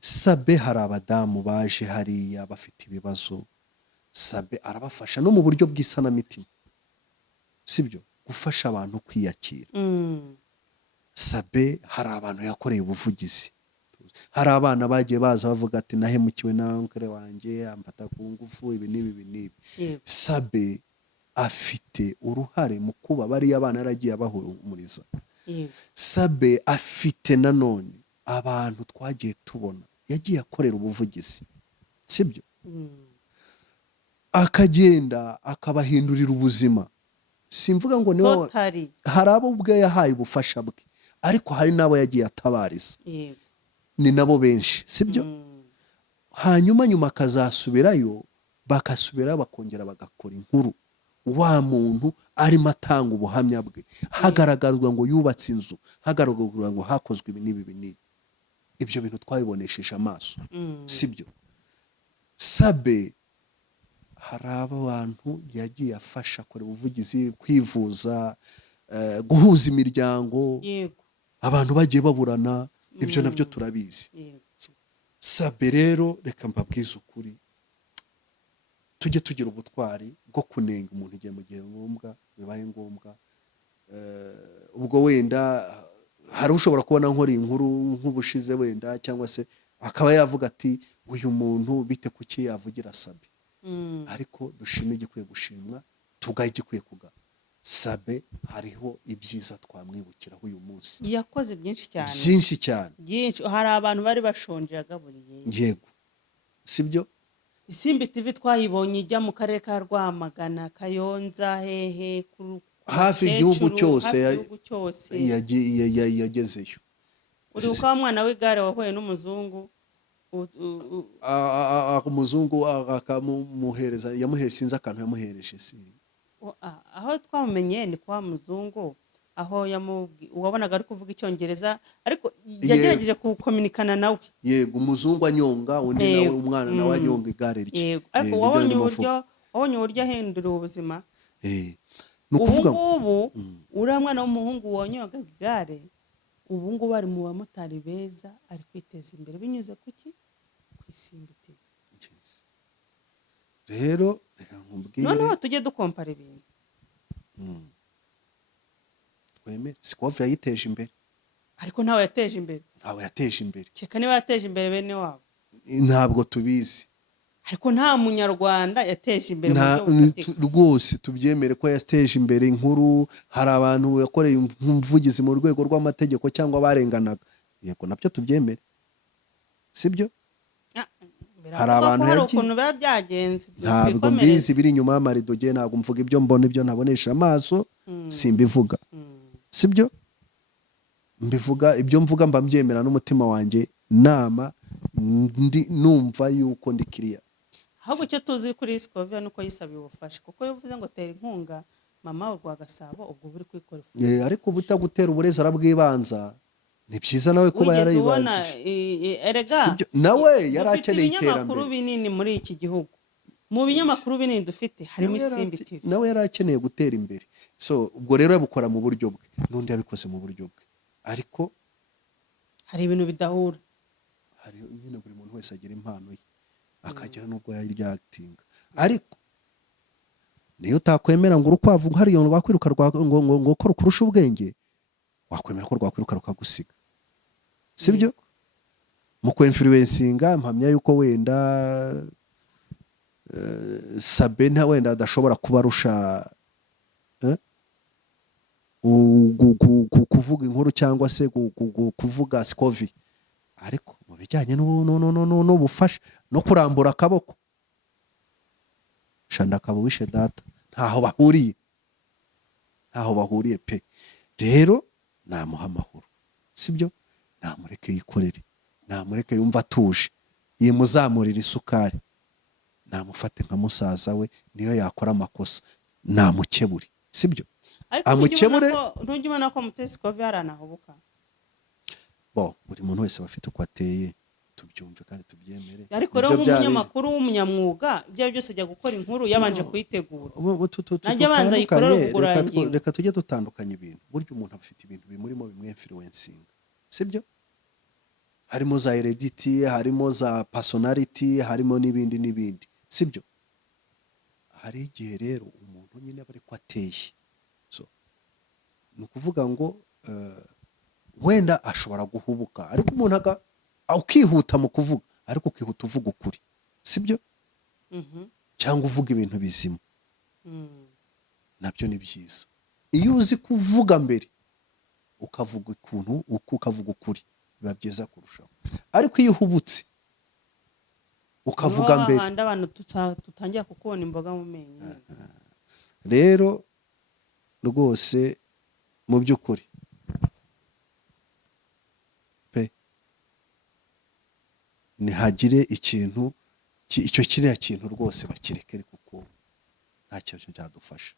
Sabe hari abadamu baje hariya bafite ibibazo, Sabe arabafasha no mu buryo bw'isanamitima, sibyo? Gufasha abantu kwiyakira. Sabe hari abantu yakoreye ubuvugizi, hari abana bagiye baza bavuga ati nahemukiwe na onkere wanjye ambata ku ngufu ibi n'ibi. Sabe afite uruhare mu kuba bariya abana yaragiye abahumuriza. Sabe afite nanone abantu twagiye tubona yagiye akorera ubuvugizi, sibyo? Akagenda akabahindurira ubuzima. Simvuga ngo niwe, hari abo ubwe yahaye ubufasha bwe, ariko hari n'abo yagiye atabariza, ni nabo benshi, sibyo? Hanyuma akazasubirayo, bakasubira bakongera bagakora inkuru, wa muntu arimo atanga ubuhamya bwe, hagaragazwa ngo yubatse inzu, hagaragazwa ngo hakozwe ibi n'ibi. Ibyo bintu twabibonesheje amaso, sibyo? Sabe hari abantu yagiye afasha kure ubuvugizi, kwivuza, guhuza imiryango, abantu bagiye baburana, ibyo nabyo turabizi. Sabe rero reka mbabwize ukuri, tujye tugira ubutwari bwo kunenga umuntu igihe mu gihe ngombwa bibaye ngombwa. Ubwo wenda hari ushobora kubona nkora inkuru nk'ubushize wenda, cyangwa se akaba yavuga ati uyu muntu bite kuki yavugira Sabe. Ariko dushime igikwiye gushimwa, tugaye igikwiye kuga. Sabe hariho ibyiza twamwibukiraho uyu munsi, yakoze byinshi cyane. Hari abantu bari bashonje yagaburiye. Yego, sibyo? Isimbi TV twayibonye ijya mu karere ka Rwamagana, Kayonza, hehe, hafi igihugu cyose yagezeyo. Uribuka wa mwana w'igare wahuye n'umuzungu, umuzungu akamuhereza, yamuhereza sinzi akantu yamuhereje, aho twamumenye ni kwa muzungu, aho wabonaga ari kuvuga icyongereza, ariko yagerageje kukominikana nawe. Yego, umuzungu anyonga, undi nawe umwana nawe anyonga igare rye. Yego, ariko wabonye uburyo ahindura ubuzima. Ubu uriya mwana w'umuhungu wanyonga igare, ubu ngubu ari mu bamotari beza, ari kwiteza imbere binyuze kuki? Ku Isimbi TV. Rero reka nkubwire, noneho tujye dukompara ibintu. Twemere Sikovu yayiteje imbere, ariko ntawe yateje imbere. Cyeka niba yateje imbere bene wabo, ntabwo tubizi. Ariko nta munyarwanda yateje imbere rwose, tubyemere ko yateje imbere inkuru. Hari abantu yakoreye umuvugizi mu rwego rw'amategeko cyangwa barenganaga, yego nabyo tubyemere, sibyo? Hari abantu ukuntu biba byagenze, ntabwo mbizi biri inyuma y'amarido, ntabwo mvuga ibyo mbona, ibyo ntabonesha amaso. simbivuga, sibyo? Mbivuga ibyo mvuga mba mbyemera n'umutima wanjye, nama numva yuko ndi kiriya. ahubwo icyo tuzi kuri Scovia nuko yisabiye ubufasha, kuko iyo uvuze ngo tera inkunga mama urwa Gasabo ubwo buri kwikora ariko ubutagutera uburezi arabwibanza, ni byiza nawe kuba yarayibanjije, erega nawe yari akeneye ibinyamakuru iterambere, binini muri iki gihugu, mu binyamakuru binini dufite harimo Isimbi TV, nawe yari akeneye gutera imbere. So ubwo rero yabukora mu buryo bwe, n'undi yabikoze mu buryo bwe, ariko hari ibintu bidahura. hari nyine buri muntu wese agira impano ye, akagira n'ubwo yaryatinga, ariko niyo utakwemera ngo urukwavu hariyo rwakwiruka ngo ko rukurusha ubwenge, wakwemera ko rwakwiruka rukagusiga, sibyo? Mu kwinfluencinga mpamya yuko wenda Sabe nta wenda adashobora kuba arusha kuvuga inkuru cyangwa se kuvuga Scovia, ariko mu bijyanye n'ubufasha no kurambura akaboko, shanda akabo wishe data, ntaho bahuriye pe. Rero namuha amahoro, sibyo? Namureke yikorere, namureke yumva atuje, yimuzamurira isukari, namufate nka musaza we, niyo yakora amakosa namukebure, sibyo? Amukebure. Ntujya ubona ko Mutesi Scovia aranahubuka? Buri muntu wese bafite uko ateye, tubyumve kandi tubyemere. Ariko rero nk'umunyamakuru w'umunyamwuga ibyo byose ajya gukora inkuru yabanje kuyitegura, najya abanza yikorera uburangiye. Reka tujye dutandukanya ibintu, burya umuntu afite ibintu bimurimo bimwinfluencinga, sibyo? Harimo za heredity, harimo za personality, harimo n'ibindi, sibyo? Hari igihe rero umuntu nyine aba ariko ateye, so ni ukuvuga ngo wenda ashobora guhubuka, ariko umuntu ukihuta mu kuvuga, ariko ukihuta uvuga ukuri, sibyo? Cyangwa uvuga ibintu bizima, nabyo ni byiza. Iyo uzi kuvuga mbere ukavuga ukuri, biba byiza kurushaho. Ariko iyo uhubutse ukavuga mbere, hahandi abantu tutangira kukubona imboga mu menyo. rero rwose mu by'ukuri pe, ntihagire ikintu icyo kiriya kintu rwose bakirekere, kuko nta kintu cyadufasha.